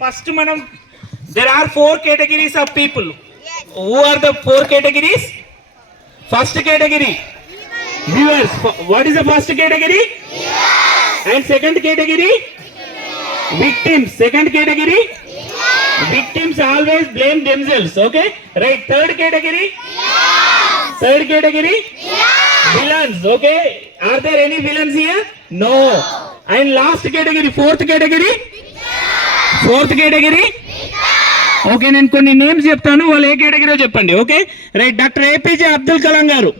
first manam there are 4 categories of people. Who are the 4 categories? First category, viewers. What is the first category? Viewers. And second category, victims. Second category, victims always blame themselves. Okay, right. Third category, third category, villains. Okay, are there any villains here? No. And last category, fourth category, fourth category. Okay, నేను కొన్ని names చెప్తాను, వాళ్ళు ఏ కేటగిరీలో చెప్పండి. Okay right. Doctor APJ Abdul Kalam గారు,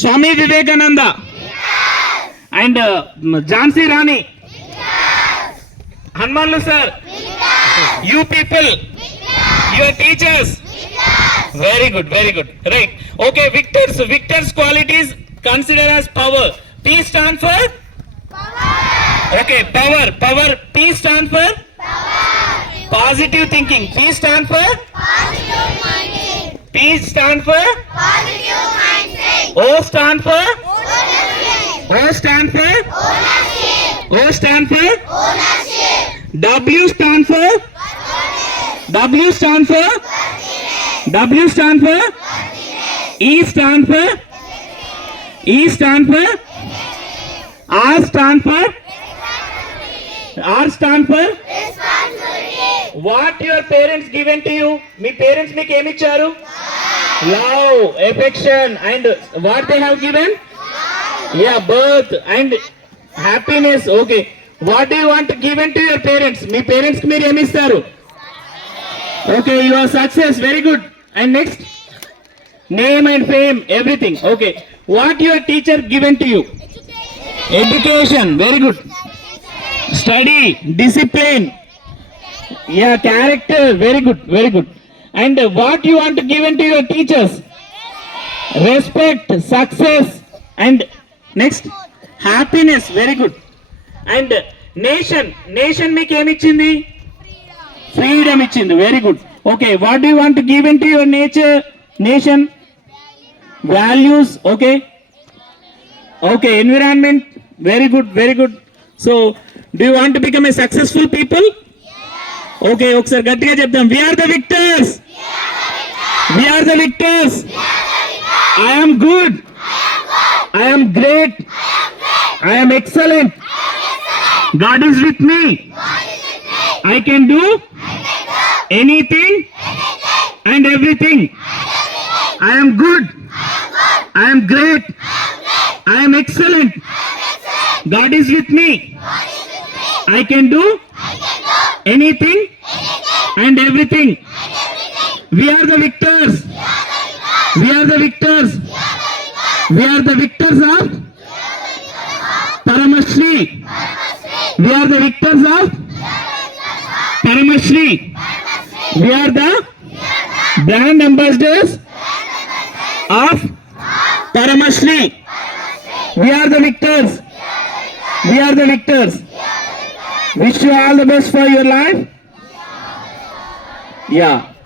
Swami Vivekananda, and Jhansi Rani, హనుమాన్లు sir, you people, your teachers. Very good, very good, right. Okay, victors. Victors qualities consider as power. P stand for okay power. Power. P stand for positive thinking. P stand for positive thinking. P stand for positive mindset. O stand for ownership. O stand for ownership. O stand for ownership. W stand for W stand for W stand for E stand for E stand for R stand for R stand for what your parents given to you. మీ పేరెంట్స్ మీకు ఏమి ఇచ్చారు? Love, affection, and what they have given? Yeah, birth and happiness. Okay, what do you want given to your parents? మీ పేరెంట్స్ కి మీరు ఏమి ఇస్తారు? Okay, your success. Very good. And next, name and fame, everything. Okay, what your teacher given to you? Education. Very good. Study, discipline, yeah, character. Very good, very good. And what you want to give into your teachers? Respect, success, and next, happiness. Very good. And nation. Nation meeku em ichindi? Freedom ichindi. Very good. Okay, what do you want to give into your nature? Nation? Values. Okay, okay, environment. Very good, very good. So do you want to become a successful people? Okay, ఒకసారి గట్టిగా చెప్తాం. We are the victors. We are the victors. I am good. I am great. I am excellent. God is with me. I can do anything and everything. I am good. I am great. I am excellent. God is with me. I can do anything and everything. We are the victors. We are the victors. We are the victors of Paramashri. We are the victors of Paramashri. We are the brand ambassadors of Paramashri. We are the victors. We are the victors. Wish you all the best for your life. Yeah.